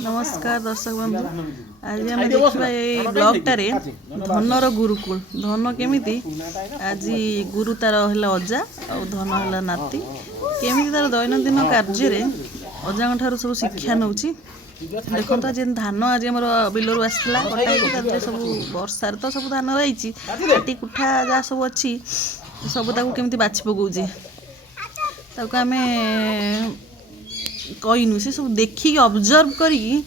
नमस्कार दर्शक बंधु। आज आम देखा ये ब्लॉगटारे धनर गुरुकुल धन केमिति आज गुरु तार है अजा और धन है नाती केमिति तार दैनंदिन कार्य अजा ठार सब शिक्षा नौ देखो आज धान आज आम बिलर आसाला कटा सब वर्षार तो सब धान रही काटी कुठा जहाँ सब अच्छी सब केमी बाछि पकाउे आम कहनु से सब देखिकी ऑब्जर्व करी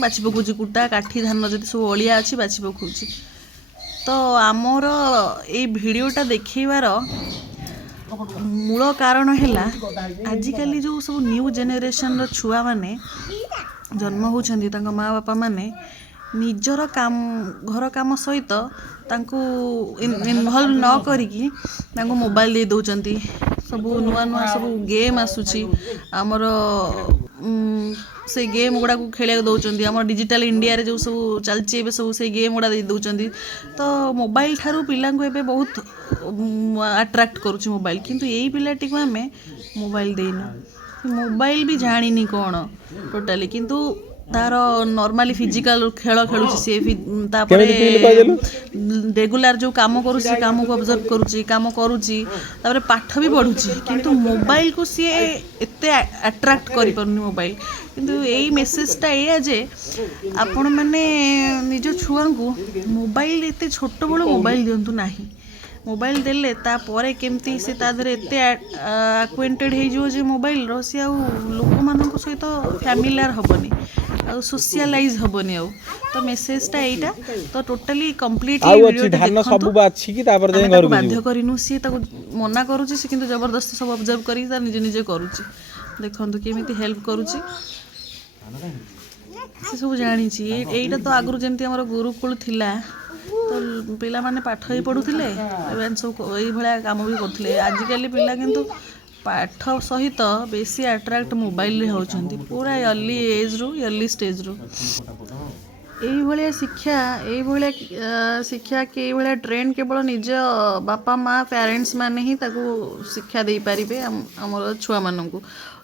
बाछि पकाउची कुटा काठी धान जब सब अलिया अच्छी बाछि पकाउची। तो आमर ये भिडटा देखेबार मूल कारण है आजिकल जो सब न्यू जेनेरेशन छुआ माने जन्म होती माँ बापा माने निजर काम घर काम सहित इनवल्व न करिकी मोबाइल दे दौरान सब नुआ नुआ सब गेम आसूची आमर से गेम गुड़ा खेल दौरान आम डिजिटल इंडिया रे जो सब चलती सब से गेम गुड़ा दे दौरान तो मोबाइल ठारू पिला बहुत अट्राक्ट करुच्ची मोबाइल किंतु यही पिलाटी आम मोबाइल देनु मोबाइल भी जानी कौन टोटाली किंतु तार नॉर्मली फिजिकल खेल खेलुची सी रेगुलर जो काम करुच्ची काम को ऑब्जर्व करुच्ची काम करुच्ची पाठ भी पढ़ुची किंतु मोबाइल को सी एते अट्राक्ट करि परनी मोबाइल किंतु यही मेसेजटा या जे आपण मैंने निज छुआ को मोबाइल एते छोट बड़ मोबाइल दिंतु नाही मोबाइल देले तापर केमती से तादरे एते एक्वेंटेड हो मोबाइल रो सी लोक मान सहित फैमिलियर हेनी आ सोशलाइज हेनी आ तो मेसेजटा यहीटा तो टोटाली कम्प्लीटली बाध्य करनु सी मना करुच्ची सी किंतु जबरदस्त सब ऑब्जर्व करी निजे निजे करुच्ची देखंतु केमिति हेल्प करुच्ची से सब जानी यहीटा तो आगु जमी आम गुरुकुल थिला तो पिला माने पाठ ही पढ़ुले सब यही काम भी करते आजिकल पिला किंतु पाठ सहित बेसी अट्राक्ट मोबाइल होती पूरा अर्ली एज रु अर्ली स्टेज रु यही शिक्षा के भाया ट्रेंड केवल निज बापा माँ पेरेंट्स माने ही ताको शिक्षा दे पारे आमर छुआ मानू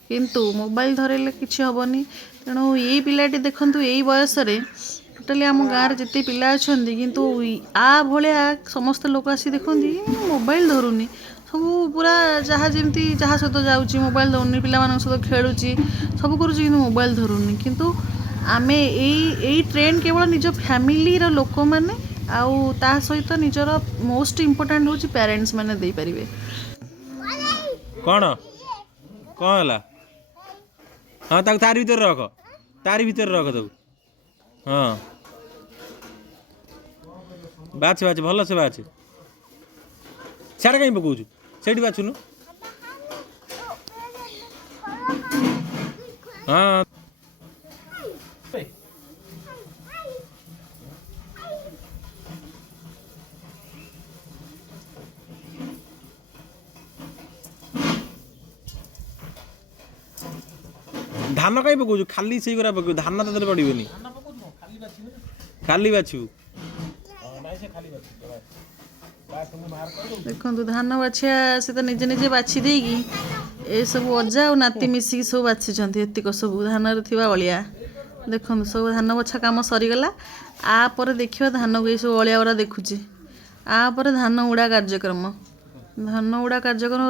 किंतु मोबाइल धरले किसी हेनी तेणु ये पिलाटी देखु यही बयस टोटाली आम गाँव में जिते पिला अच्छा किंतु आ भाया समस्त लोक आसी देखती मोबाइल धरुनी सब पूरा जहाँ जमी जहाँ सहित जाऊँगी मोबाइल दौनी पिला सहित खेलुची सब करुच्ची मोबाइल धरुनी किंतु आमे यही ट्रेंड केवल निज फैमिली लोक मैंने आउ ता सहित निजर मोस्ट इम्पोर्टाट हूँ पेरेंट्स मैंने दे पारे कौन कौन है हाँ तारी भीतर रख तक हाँ बाछ बाछ भल से बाछ साड़े कहीं पकाऊ से बाछुनु हाँ धान कहीं पकाऊ खाली से पक धान तो पड़ोनी खाली बाछू देखो धान बाछिया से तो निजे निजे बाछि देगी ए सब अजा और नाती मिसिकी सब बाछिछंती एतिक सब धान रे अलिया देखो सब धान बछा काम सरीगला आपर देखिए धान को सब अलिया गुरा देखुची आपर धान उड़ा कार्यक्रम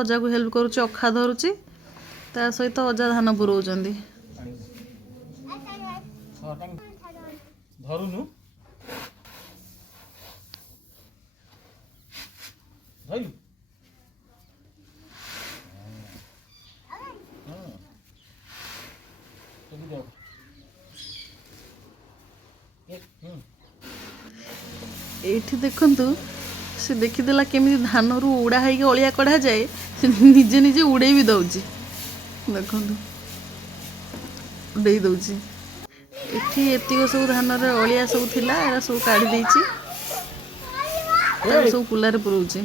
अजा को हेल्प करुच्ची अखा धरुची ता सहित अजा धान पुरौचंदी धरुनु धरु एठी देखंतु से देखीदेला केमी धान रु उड़ा है अलिया कढ़ा जाए निजे निजे उड़े भी दौची देखंतु उड़े दौची एठी एतिक सब धान रे अलिया सब थिला एरा सब काढ़ी देछि सब कुलारे पुरौची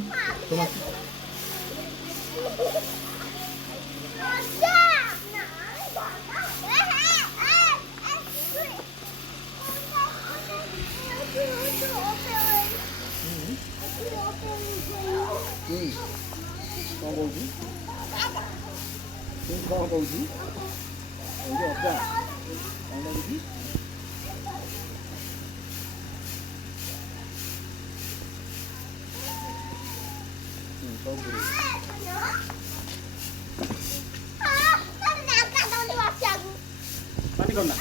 କଣ କହୁଛି ଅଜା पानी करना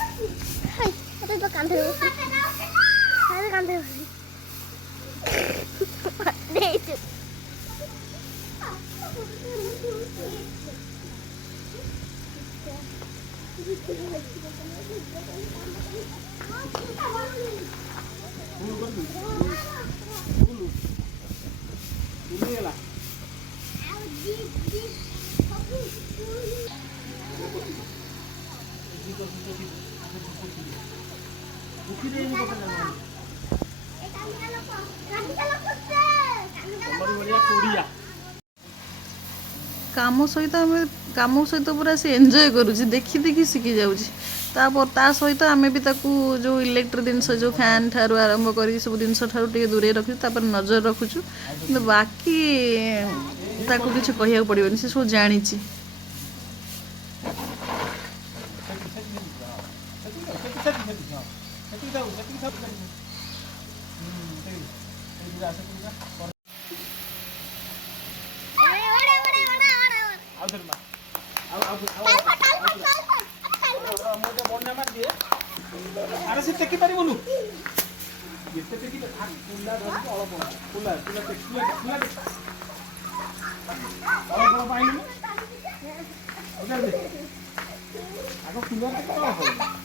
तो कांधे कांधे काम सहित पूरा से एंजॉय करुँच देखी देखी शिखी जाऊँगी ता सहित आम भी जो इलेक्ट्रिक जिनस जो फैन ठारू आरंभ कर सब जिन टे दूरे रखुँ नजर रखुचु कि बाकी किसी कह पड़ोनी से सब जानी अरे से टेकी पारिबनु एते टेकी कुला धरि अलप कुला कुला टेकी कुला अलप पाइनु ओके दे आगो कुला टेकी अलप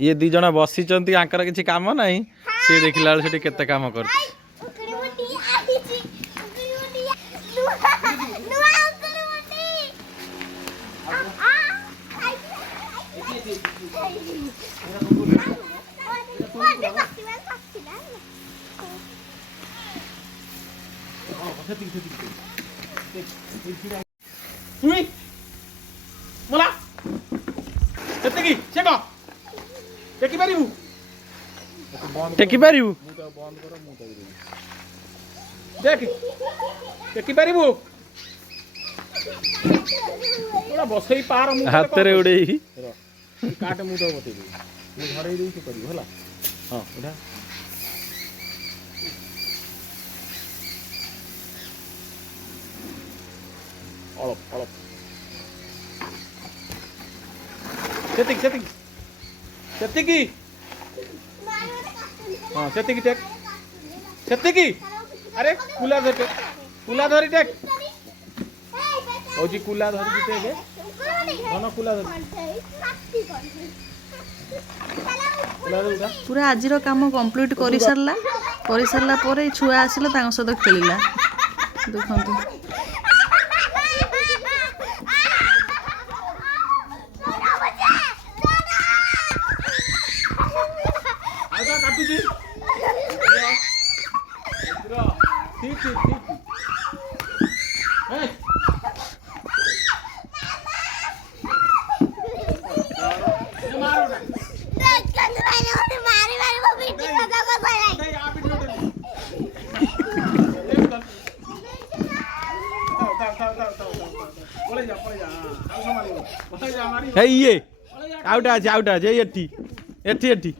ये दी जना बसी आंकर किसी काम ना सी देखला बेलू केते काम कर टेकी पारिबु देख टेकी पारिबु ओला बसई पार मु हाथ रे उड़ेई काट मु तो बते मु धरै देई के करियो हला हां उठा अलप अलप सेतिकी हाँ सेतिकी टेक सेतिकी अरे कुला धर टेक कुला धरी टेक होजी कुला धरी टेक धन कुला धर पूरा आज काम कंप्लीट कर सारा पर छुआ आसिला सहित खेलिला देखंतु ये आउटा जे एठी एठी एठी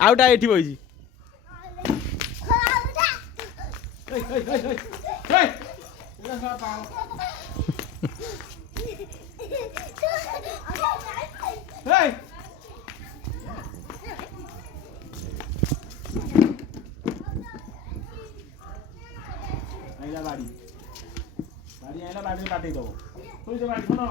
आउटा एठी बइजी ଆଇଲା ବାଡ଼ି ଆଇଲା ବାଡ଼ିରେ ବାଟେଇ ଦେବ ଶୋଇଛ ବାଡ଼ି ଶୁଣ